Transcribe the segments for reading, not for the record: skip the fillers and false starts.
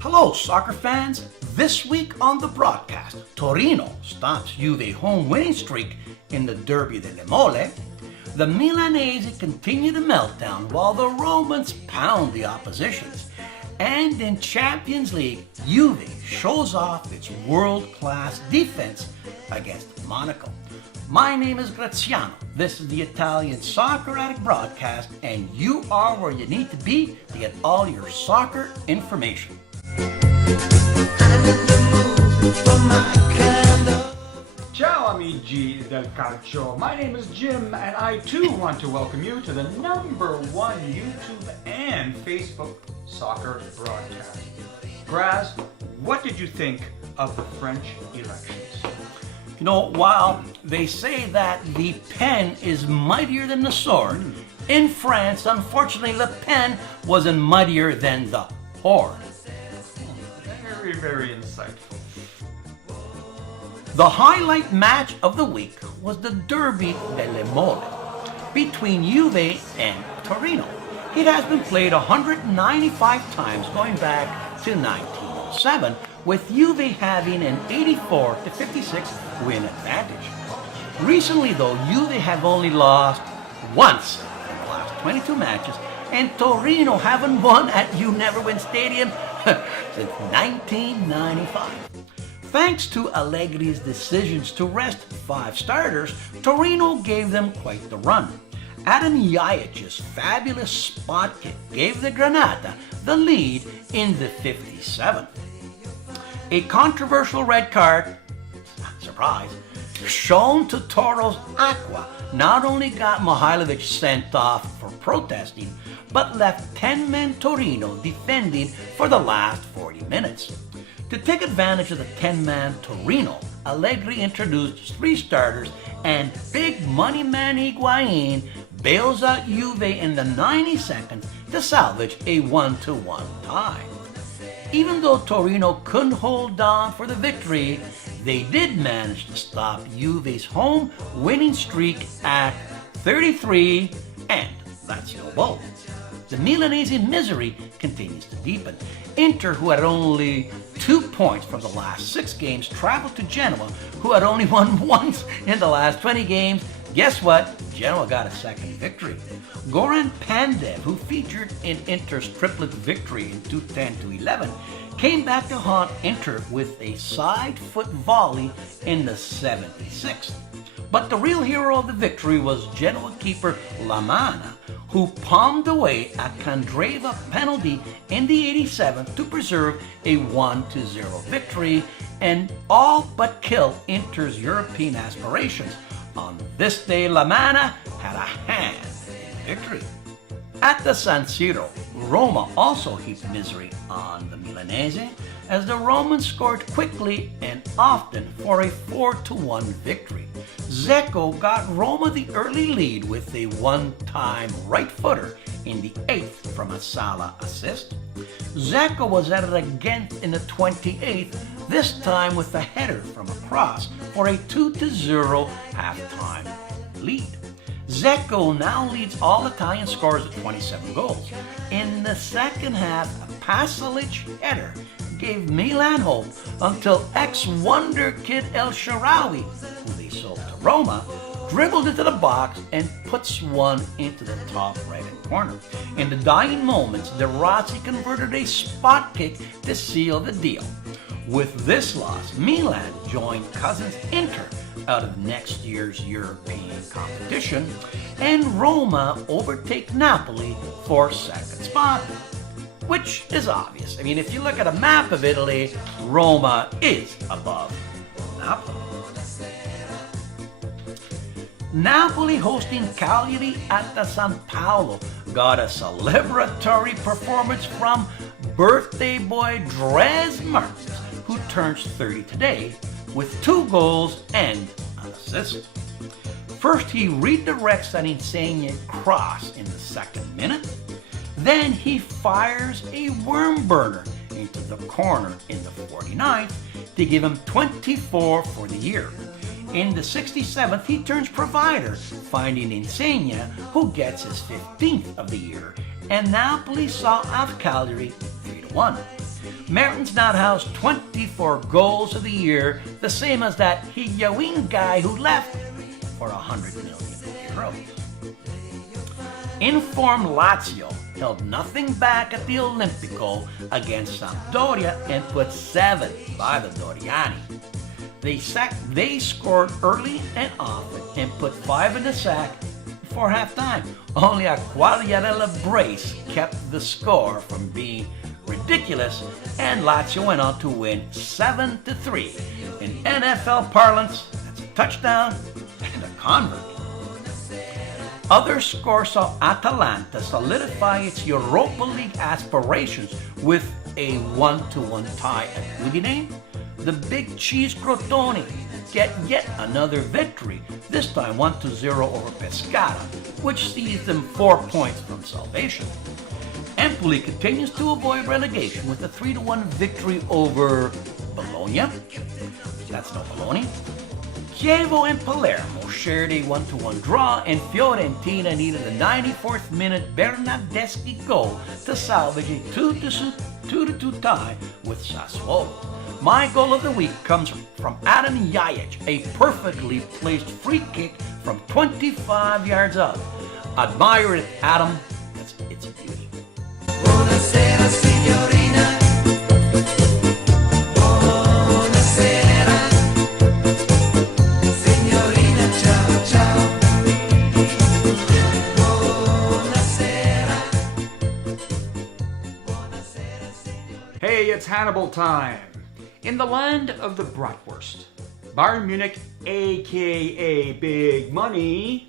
Hello, soccer fans. This week on the broadcast, Torino stops Juve home winning streak in the Derby delle Mole. The Milanese continue the meltdown while the Romans pound the oppositions. And in Champions League, Juve shows off its world-class defense against Monaco. My name is Graziano. This is the Italian Soccer Addict broadcast, and you are where you need to be to get all your soccer information. Ciao amici del calcio, my name is Jim and I too want to welcome you to the #1 YouTube and Facebook soccer broadcast. Graz, what did you think of the French elections? You know, while they say that the pen is mightier than the sword, in France, unfortunately, Le Pen wasn't mightier than the horde. Very, very insightful. The highlight match of the week was the Derby delle Mole between Juve and Torino. It has been played 195 times going back to 1907, with Juve having an 84-56 win advantage. Recently though, Juve have only lost once in the last 22 matches, and Torino haven't won at You Never Win Stadium since 1995. Thanks to Allegri's decisions to rest 5 starters, Torino gave them quite the run. Adam Jajic's fabulous spot kick gave the Granata the lead in the 57th. A controversial red card, surprise, shown to Toro's Aqua not only got Mihailovic sent off for protesting, but left 10-man Torino defending for the last 40 minutes. To take advantage of the 10-man Torino, Allegri introduced 3 starters, and big money man Higuain bails out Juve in the 92nd to salvage a 1-1 tie. Even though Torino couldn't hold on for the victory, they did manage to stop Juve's home winning streak at 33, and that's no bow. The Milanese misery continues to deepen. Inter, who had only 2 points from the last 6 games, traveled to Genoa, who had only won once in the last 20 games. Guess what? Genoa got a second victory. Goran Pandev, who featured in Inter's triplet victory in 2010-11, came back to haunt Inter with a side foot volley in the 76th. But the real hero of the victory was Genoa keeper Lamanna, who palmed away a Candreva penalty in the 87th to preserve a 1-0 victory and all but kill Inter's European aspirations. On this day, Lamanna had a hand in victory. At the San Siro, Roma also heaped misery on the Milanese as the Romans scored quickly and often for a 4-1 victory. Dzeko got Roma the early lead with a one-time right footer in the 8th from a Salah assist. Dzeko was at it again in the 28th, this time with a header from a cross for a 2-0 halftime lead. Dzeko now leads all Italian scorers at 27 goals. In the second half, a Pasalic header gave Milan hope until ex-wonder kid El Shaarawy, who they sold to Roma, dribbled into the box and puts one into the top right-hand corner. In the dying moments, De Rossi converted a spot kick to seal the deal. With this loss, Milan joined cousins Inter out of next year's European competition, and Roma overtake Napoli for second spot, which is obvious. I mean, if you look at a map of Italy, Roma is above Napoli. Napoli hosting Cagliari at the San Paolo got a celebratory performance from birthday boy Dres Mertens, who turns 30 today, with 2 goals and an assist. First, he redirects an Insigne cross in the 2nd minute. Then he fires a worm burner into the corner in the 49th to give him 24 for the year. In the 67th, he turns provider, finding Insegna, who gets his 15th of the year, and Napoli saw out Cagliari 3-1. Mertens now has 24 goals of the year, the same as that Higuain guy who left for 100 million euros. Informed Lazio held nothing back at the Olimpico against Sampdoria and put 7 by the Doriani. They scored early and often and put 5 in the sack before halftime. Only a Quagliarella brace kept the score from being ridiculous, and Lazio went on to win 7-3. In NFL parlance, that's a touchdown and a convert. Other scores saw Atalanta solidify its Europa League aspirations with a 1-1 tie at Udine. The Big Cheese Crotone get yet another victory, this time 1-0 over Pescara, which sees them 4 points from salvation. Empoli continues to avoid relegation with a 3-1 victory over Bologna. That's no Bologna. Chievo and Palermo shared a 1-1 draw, and Fiorentina needed a 94th minute Bernardeschi goal to salvage a 2-2 tie with Sassuolo. My goal of the week comes from Adam Jajic, a perfectly placed free kick from 25 yards out. Admire it, Adam. It's a beauty. Buonasera signorina. Buonasera. Signorina, ciao ciao. Buonasera. Buonasera signorina. Hey, it's Hannibal time. In the land of the bratwurst, Bayern Munich, aka Big Money,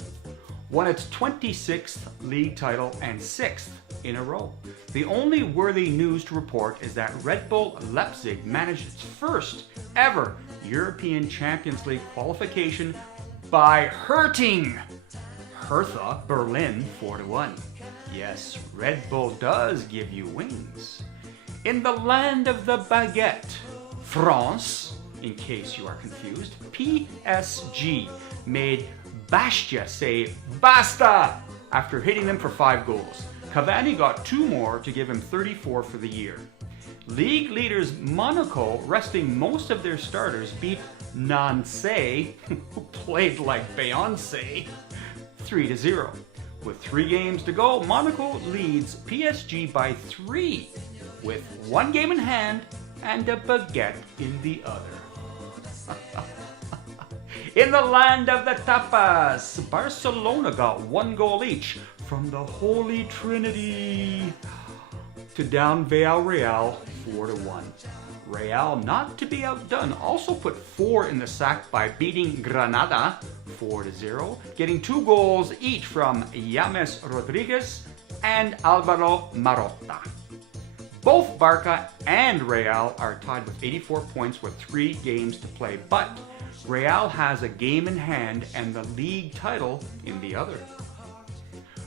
won its 26th league title and 6th in a row. The only worthy news to report is that Red Bull Leipzig managed its first ever European Champions League qualification by hurting Hertha Berlin 4-1. Yes, Red Bull does give you wings. In the land of the baguette, France, in case you are confused, PSG made Bastia say basta after hitting them for 5 goals. Cavani got 2 more to give him 34 for the year. League leaders Monaco, resting most of their starters, beat Nancy, who played like Beyonce, 3-0. With 3 games to go, Monaco leads PSG by 3, with 1 game in hand and a baguette in the other. In the land of the tapas, Barcelona got 1 goal each from the Holy Trinity to down Villarreal 4-1. Real, not to be outdone, also put 4 in the sack by beating Granada 4-0, getting 2 goals each from James Rodriguez and Alvaro Marotta. Both Barca and Real are tied with 84 points with 3 games to play, but Real has a game in hand and the league title in the other.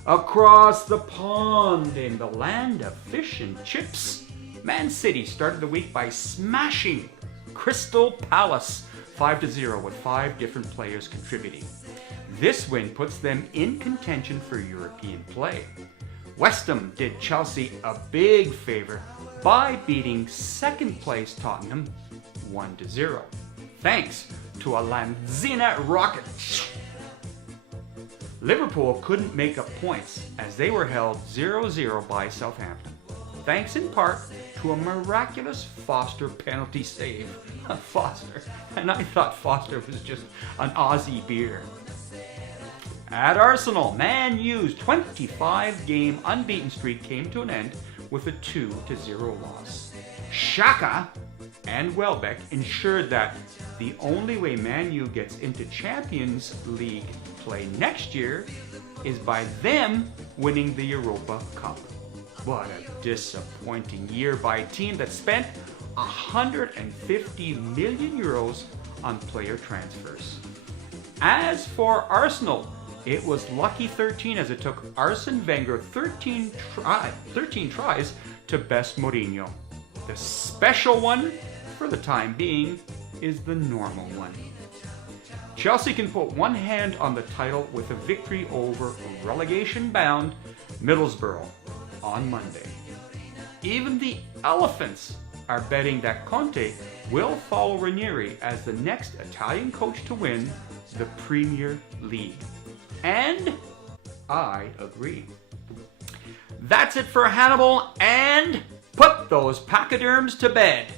Across the pond, in the land of fish and chips, Man City started the week by smashing Crystal Palace 5-0 with 5 different players contributing. This win puts them in contention for European play. West Ham did Chelsea a big favor by beating second place Tottenham 1-0, thanks to a Lanzina rocket. Liverpool couldn't make up points as they were held 0-0 by Southampton, thanks in part to a miraculous Foster penalty save. Foster, and I thought Foster was just an Aussie beer. At Arsenal, Man U's 25-game unbeaten streak came to an end with a 2-0 loss. Xhaka and Welbeck ensured that the only way Man U gets into Champions League play next year is by them winning the Europa Cup. What a disappointing year by a team that spent 150 million euros on player transfers. As for Arsenal, it was lucky 13 as it took Arsene Wenger 13 tries to best Mourinho. The special one, for the time being, is the normal one. Chelsea can put one hand on the title with a victory over relegation-bound Middlesbrough on Monday. Even the Elephants are betting that Conte will follow Ranieri as the next Italian coach to win the Premier League. And I agree. That's it for Hannibal, and put those pachyderms to bed.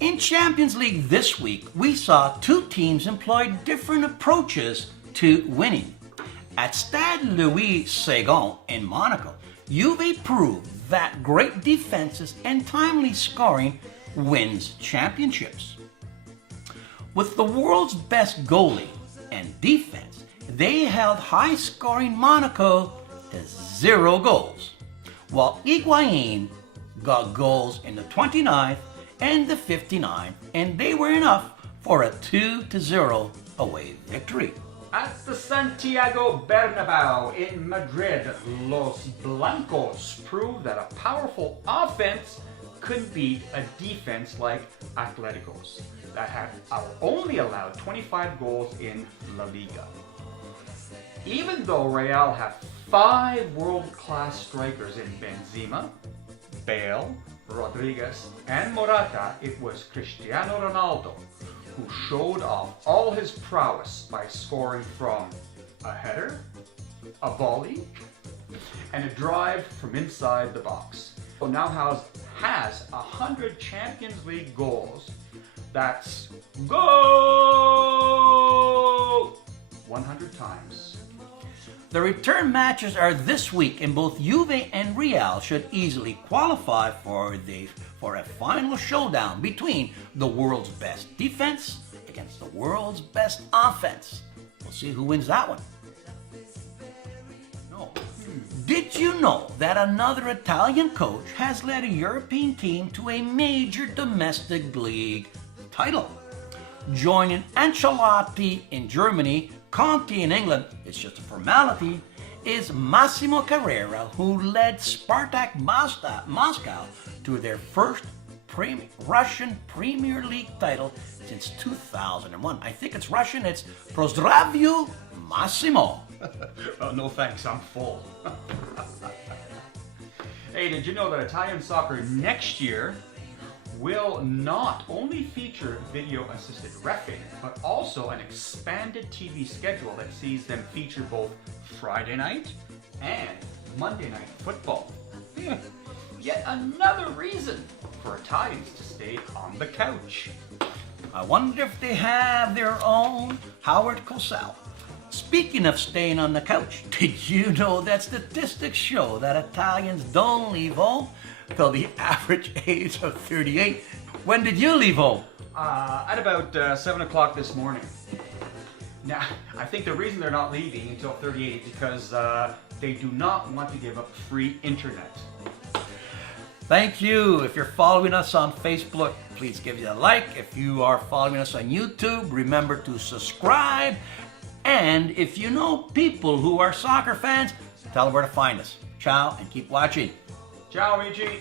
In Champions League this week, we saw two teams employ different approaches to winning. At Stade Louis Sagon in Monaco, Juve proved that great defenses and timely scoring wins championships. With the world's best goalie and defense, they held high-scoring Monaco to 0 goals, while Higuain got goals in the 29th and the 59th, and they were enough for a 2-0 away victory. At the Santiago Bernabéu in Madrid, Los Blancos proved that a powerful offense could beat a defense like Atléticos that had only allowed 25 goals in La Liga. Even though Real have 5 world-class strikers in Benzema, Bale, Rodriguez, and Morata, it was Cristiano Ronaldo who showed off all his prowess by scoring from a header, a volley, and a drive from inside the box. So now has 100 Champions League goals. That's goal 100 times. The return matches are this week, and both Juve and Real should easily qualify for a final showdown between the world's best defense against the world's best offense. We'll see who wins that one. No. Did you know that another Italian coach has led a European team to a major domestic league title? Joining Ancelotti in Germany, Conte in England, it's just a formality, is Massimo Carrera, who led Spartak Moscow to their first Russian Premier League title since 2001. I think it's Russian, it's Pozdravyu Massimo. Oh, no thanks, I'm full. Hey, did you know that Italian soccer next year will not only feature video-assisted reffing, but also an expanded TV schedule that sees them feature both Friday night and Monday night football. Yet another reason for Italians to stay on the couch. I wonder if they have their own Howard Cosell. Speaking of staying on the couch, did you know that statistics show that Italians don't leave home till the average age of 38? When did you leave home? At about 7 o'clock this morning. Now, I think the reason they're not leaving until 38 is because they do not want to give up free internet. Thank you. If you're following us on Facebook, please give it a like. If you are following us on YouTube, remember to subscribe. And if you know people who are soccer fans, tell them where to find us. Ciao, and keep watching. Ciao, amici.